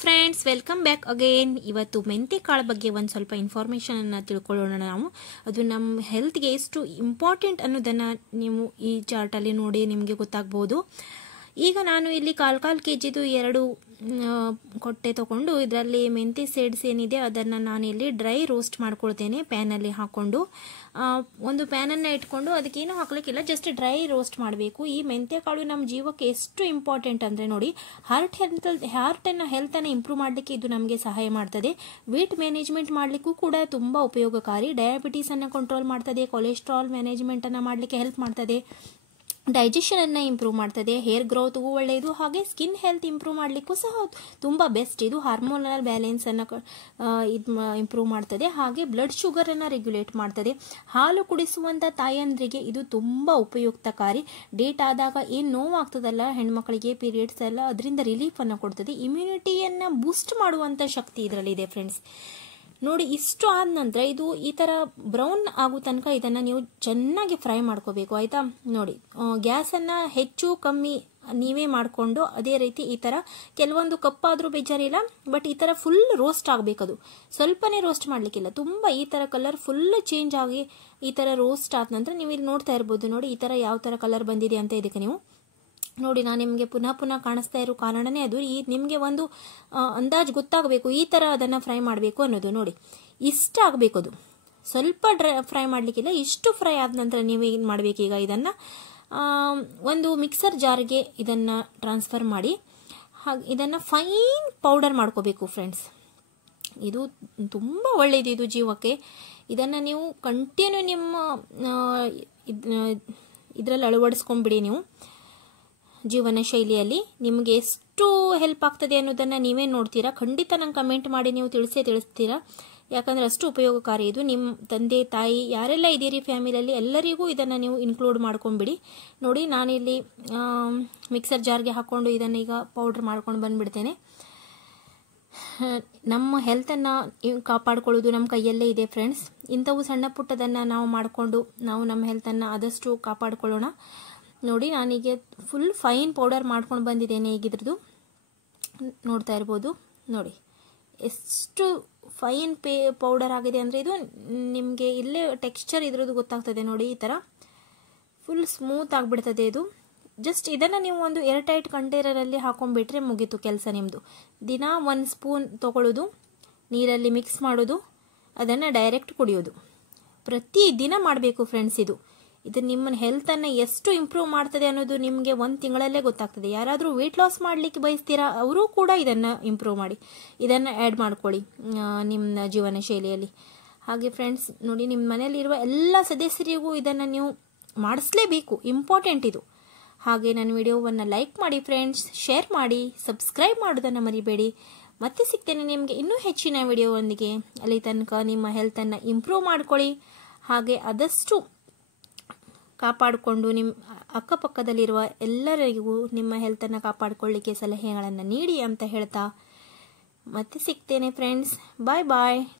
Friends, welcome back again. ಇವತ್ತು ಮೆಂತೆ ಕಾಳು ಬಗ್ಗೆ ಒಂದು ಸ್ವಲ್ಪ ಇನ್ಫಾರ್ಮೇಷನ್ ಅನ್ನು ತಿಳ್ಕೊಳ್ಳೋಣ ನಾವು. ಅದು ನಮ್ಮ ಹೆಲ್ತ್ಗೆ ಎಷ್ಟು ಇಂಪಾರ್ಟೆಂಟ್ ಅನ್ನೋದನ್ನು ನೀವು ಈ ಚಾರ್ಟಲ್ಲಿ ನೋಡಿ ನಿಮಗೆ ಗೊತ್ತಾಗ್ಬೋದು. ಈಗ ನಾನು ಇಲ್ಲಿ ಕಾಲು ಕೆಜಿದು 2 ಕೊಟ್ಟೆ ತಗೊಂಡು ಇದರಲ್ಲಿ ಮೆಂತೆ ಸೀಡ್ಸ್ ಏನಿದೆ ಅದನ್ನು ನಾನು ಇಲ್ಲಿ ಡ್ರೈ ರೋಸ್ಟ್ ಮಾಡ್ಕೊಳ್ತೇನೆ. ಪ್ಯಾನಲ್ಲಿ ಹಾಕ್ಕೊಂಡು ಒಂದು ಪ್ಯಾನನ್ನು ಇಟ್ಕೊಂಡು ಅದಕ್ಕೇನು ಹಾಕ್ಲಿಕ್ಕಿಲ್ಲ, ಜಸ್ಟ್ ಡ್ರೈ ರೋಸ್ಟ್ ಮಾಡಬೇಕು. ಈ ಮೆಂತೆ ಕಾಳು ನಮ್ಮ ಜೀವಕ್ಕೆ ಎಷ್ಟು ಇಂಪಾರ್ಟೆಂಟ್ ಅಂದರೆ ನೋಡಿ, ಹಾರ್ಟನ್ನು ಹೆಲ್ತನ್ನು ಇಂಪ್ರೂವ್ ಮಾಡಲಿಕ್ಕೆ ಇದು ನಮಗೆ ಸಹಾಯ ಮಾಡ್ತದೆ. ವೇಟ್ ಮ್ಯಾನೇಜ್ಮೆಂಟ್ ಮಾಡಲಿಕ್ಕೂ ಕೂಡ ತುಂಬ ಉಪಯೋಗಕಾರಿ. ಡಯಾಬಿಟೀಸನ್ನು ಕಂಟ್ರೋಲ್ ಮಾಡ್ತದೆ, ಕೊಲೆಸ್ಟ್ರಾಲ್ ಮ್ಯಾನೇಜ್ಮೆಂಟನ್ನು ಮಾಡಲಿಕ್ಕೆ ಹೆಲ್ಪ್ ಮಾಡ್ತದೆ, ಡೈಜೆಷನ್ ಅನ್ನು ಇಂಪ್ರೂವ್ ಮಾಡ್ತದೆ, ಹೇರ್ ಗ್ರೋತ್ಗೂ ಒಳ್ಳೆಯದು, ಹಾಗೆ ಸ್ಕಿನ್ ಹೆಲ್ತ್ ಇಂಪ್ರೂವ್ ಮಾಡಲಿಕ್ಕೂ ಸಹ ತುಂಬ ಬೆಸ್ಟ್. ಇದು ಹಾರ್ಮೋನಲ್ ಬ್ಯಾಲೆನ್ಸ್ ಅನ್ನು ಇಂಪ್ರೂವ್ ಮಾಡ್ತದೆ, ಹಾಗೆ ಬ್ಲಡ್ ಶುಗರ್ ಅನ್ನು ರೆಗ್ಯುಲೇಟ್ ಮಾಡ್ತದೆ. ಹಾಲು ಕುಡಿಸುವಂತ ತಾಯಂದ್ರಿಗೆ ಇದು ತುಂಬಾ ಉಪಯುಕ್ತಕಾರಿ. ಡೇಟ್ ಆದಾಗ ಏನು ನೋವಾಗ್ತದಲ್ಲ ಹೆಣ್ಮಕ್ಳಿಗೆ, ಪೀರಿಯಡ್ಸ್ ಎಲ್ಲ, ಅದರಿಂದ ರಿಲೀಫ್ ಅನ್ನು ಕೊಡ್ತದೆ. ಇಮ್ಯುನಿಟಿಯನ್ನ ಬೂಸ್ಟ್ ಮಾಡುವಂತ ಶಕ್ತಿ ಇದರಲ್ಲಿದೆ ಫ್ರೆಂಡ್ಸ್. ನೋಡಿ, ಇಷ್ಟು ಆದ ನಂತರ ಇದು ಈ ತರ ಬ್ರೌನ್ ಆಗೋ ತನಕ ಇದನ್ನ ನೀವು ಚೆನ್ನಾಗಿ ಫ್ರೈ ಮಾಡ್ಕೋಬೇಕು, ಆಯ್ತಾ. ನೋಡಿ, ಗ್ಯಾಸನ್ನ ಹೆಚ್ಚು ಕಮ್ಮಿ ನೀವೇ ಮಾಡಿಕೊಂಡು ಅದೇ ರೀತಿ ಈ ತರ ಕೆಲವೊಂದು ಕಪ್ಪಾದ್ರೂ ಬೇಜಾರಿಲ್ಲ, ಬಟ್ ಈ ತರ ಫುಲ್ ರೋಸ್ಟ್ ಆಗ್ಬೇಕದು. ಸ್ವಲ್ಪನೇ ರೋಸ್ಟ್ ಮಾಡ್ಲಿಕ್ಕಿಲ್ಲ, ತುಂಬಾ ಈ ತರ ಕಲರ್ ಫುಲ್ ಚೇಂಜ್ ಆಗಿ ಈ ತರ ರೋಸ್ಟ್ ಆದ ನಂತರ ನೀವು ಇಲ್ಲಿ ನೋಡ್ತಾ ಇರ್ಬೋದು. ನೋಡಿ, ಈ ತರ ಯಾವ ತರ ಕಲರ್ ಬಂದಿದೆ ಅಂತ ಇದಕ್ಕೆ ನೀವು ನೋಡಿ. ನಾನು ನಿಮಗೆ ಪುನಃ ಕಾಣಿಸ್ತಾ ಇರೋ ಕಾರಣನೇ ಅದು. ಈ ನಿಮಗೆ ಒಂದು ಅಂದಾಜು ಗೊತ್ತಾಗಬೇಕು ಈ ತರ ಅದನ್ನ ಫ್ರೈ ಮಾಡಬೇಕು ಅನ್ನೋದು. ನೋಡಿ, ಇಷ್ಟ ಆಗಬೇಕು, ಅದು ಸ್ವಲ್ಪ ಫ್ರೈ ಮಾಡ್ಲಿಕ್ಕಿಲ್ಲ. ಇಷ್ಟು ಫ್ರೈ ಆದ ನಂತರ ನೀವು ಏನು ಮಾಡಬೇಕು, ಈಗ ಇದನ್ನ ಒಂದು ಮಿಕ್ಸರ್ ಜಾರ್ಗೆ ಇದನ್ನ ಟ್ರಾನ್ಸ್ಫರ್ ಮಾಡಿ ಹಾಗೆ ಇದನ್ನ ಫೈನ್ ಪೌಡರ್ ಮಾಡ್ಕೋಬೇಕು ಫ್ರೆಂಡ್ಸ್. ಇದು ತುಂಬಾ ಒಳ್ಳೆಯದು ಇದು ಜೀವಕ್ಕೆ. ಇದನ್ನ ನೀವು ಕಂಟಿನ್ಯೂ ನಿಮ್ಮ ಇದರಲ್ಲಿ ಅಳವಡಿಸ್ಕೊಂಡ್ಬಿಡಿ ನೀವು ಜೀವನ ಶೈಲಿಯಲ್ಲಿ. ನಿಮಗೆ ಎಷ್ಟು ಹೆಲ್ಪ್ ಆಗ್ತದೆ ಅನ್ನೋದನ್ನ ನೀವೇ ನೋಡ್ತೀರಾ. ಖಂಡಿತ ನಂಗೆ ಕಮೆಂಟ್ ಮಾಡಿ ನೀವು ತಿಳಿಸ್ತೀರಾ, ಯಾಕಂದ್ರೆ ಅಷ್ಟು ಉಪಯೋಗಕಾರಿ ಇದು. ನಿಮ್ಮ ತಂದೆ ತಾಯಿ ಯಾರೆಲ್ಲ ಇದ್ದೀರಿ ಫ್ಯಾಮಿಲಿಯಲ್ಲಿ ಎಲ್ಲರಿಗೂ ಇದನ್ನ ನೀವು ಇನ್ಕ್ಲೂಡ್ ಮಾಡ್ಕೊಂಡ್ಬಿಡಿ. ನೋಡಿ, ನಾನಿಲ್ಲಿ ಮಿಕ್ಸರ್ ಜಾರ್ಗೆ ಹಾಕೊಂಡು ಇದನ್ನ ಈಗ ಪೌಡರ್ ಮಾಡ್ಕೊಂಡು ಬಂದ್ಬಿಡ್ತೇನೆ. ನಮ್ಮ ಹೆಲ್ತನ್ನು ಕಾಪಾಡ್ಕೊಳ್ಳೋದು ನಮ್ಮ ಕೈಯಲ್ಲೇ ಇದೆ ಫ್ರೆಂಡ್ಸ್. ಇಂಥವು ಸಣ್ಣ ಪುಟ್ಟದನ್ನು ನಾವು ಮಾಡಿಕೊಂಡು ನಾವು ನಮ್ಮ ಹೆಲ್ತನ್ನು ಆದಷ್ಟು ಕಾಪಾಡ್ಕೊಳ್ಳೋಣ. ನೋಡಿ, ನಾನೀಗ ಫುಲ್ ಫೈನ್ ಪೌಡರ್ ಮಾಡ್ಕೊಂಡು ಬಂದಿದ್ದೇನೆ. ಈಗ ಇದ್ರದ್ದು ನೋಡ್ತಾ ಇರ್ಬೋದು. ನೋಡಿ, ಎಷ್ಟು ಫೈನ್ ಪೌಡರ್ ಆಗಿದೆ ಅಂದರೆ ಇದು ನಿಮಗೆ ಇಲ್ಲೇ ಟೆಕ್ಸ್ಚರ್ ಇದ್ರದ್ದು ಗೊತ್ತಾಗ್ತದೆ. ನೋಡಿ, ಈ ಥರ ಫುಲ್ ಸ್ಮೂತ್ ಆಗಿಬಿಡ್ತದೆ ಇದು. ಜಸ್ಟ್ ಇದನ್ನು ನೀವು ಒಂದು ಏರ್ಟೈಟ್ ಕಂಟೈನರಲ್ಲಿ ಹಾಕೊಂಡ್ಬಿಟ್ರೆ ಮುಗೀತು ಕೆಲಸ ನಿಮ್ಮದು. ದಿನ 1 ಸ್ಪೂನ್ ತಗೊಳ್ಳೋದು, ನೀರಲ್ಲಿ ಮಿಕ್ಸ್ ಮಾಡೋದು, ಅದನ್ನು ಡೈರೆಕ್ಟ್ ಕುಡಿಯೋದು. ಪ್ರತಿ ದಿನ ಮಾಡಬೇಕು ಫ್ರೆಂಡ್ಸ್. ಇದು ನಿಮ್ಮ ಹೆಲ್ತನ್ನು ಎಷ್ಟು ಇಂಪ್ರೂವ್ ಮಾಡ್ತದೆ ಅನ್ನೋದು ನಿಮಗೆ 1 ತಿಂಗಳಲ್ಲೇ ಗೊತ್ತಾಗ್ತದೆ. ಯಾರಾದರೂ ವೇಟ್ ಲಾಸ್ ಮಾಡಲಿಕ್ಕೆ ಬಯಸ್ತೀರಾ ಅವರು ಕೂಡ ಇದನ್ನು ಇಂಪ್ರೂವ್ ಮಾಡಿ, ಇದನ್ನು ಆ್ಯಡ್ ಮಾಡ್ಕೊಳ್ಳಿ ನಿಮ್ಮ ಜೀವನ ಶೈಲಿಯಲ್ಲಿ. ಹಾಗೆ ಫ್ರೆಂಡ್ಸ್, ನೋಡಿ, ನಿಮ್ಮ ಮನೆಯಲ್ಲಿರುವ ಎಲ್ಲ ಸದಸ್ಯರಿಗೂ ಇದನ್ನು ನೀವು ಮಾಡಿಸ್ಲೇಬೇಕು, ಇಂಪಾರ್ಟೆಂಟ್ ಇದು. ಹಾಗೆ ನನ್ನ ವಿಡಿಯೋವನ್ನು ಲೈಕ್ ಮಾಡಿ ಫ್ರೆಂಡ್ಸ್, ಶೇರ್ ಮಾಡಿ, ಸಬ್ಸ್ಕ್ರೈಬ್ ಮಾಡೋದನ್ನು ಮರಿಬೇಡಿ. ಮತ್ತೆ ಸಿಗ್ತೇನೆ ನಿಮಗೆ ಇನ್ನೂ ಹೆಚ್ಚಿನ ವಿಡಿಯೋವೊಂದಿಗೆ. ಅಲ್ಲಿ ತನಕ ನಿಮ್ಮ ಹೆಲ್ತನ್ನು ಇಂಪ್ರೂವ್ ಮಾಡ್ಕೊಳ್ಳಿ, ಹಾಗೆ ಆದಷ್ಟು ಕಾಪಾಡಿಕೊಂಡು ನಿಮ್ಮ ಅಕ್ಕಪಕ್ಕದಲ್ಲಿರುವ ಎಲ್ಲರಿಗೂ ನಿಮ್ಮ ಹೆಲ್ತನ್ನು ಕಾಪಾಡಿಕೊಳ್ಳಿಕ್ಕೆ ಸಲಹೆಗಳನ್ನು ನೀಡಿ ಅಂತ ಹೇಳ್ತಾ ಮತ್ತೆ ಸಿಗ್ತೇನೆ ಫ್ರೆಂಡ್ಸ್. ಬಾಯ್ ಬಾಯ್.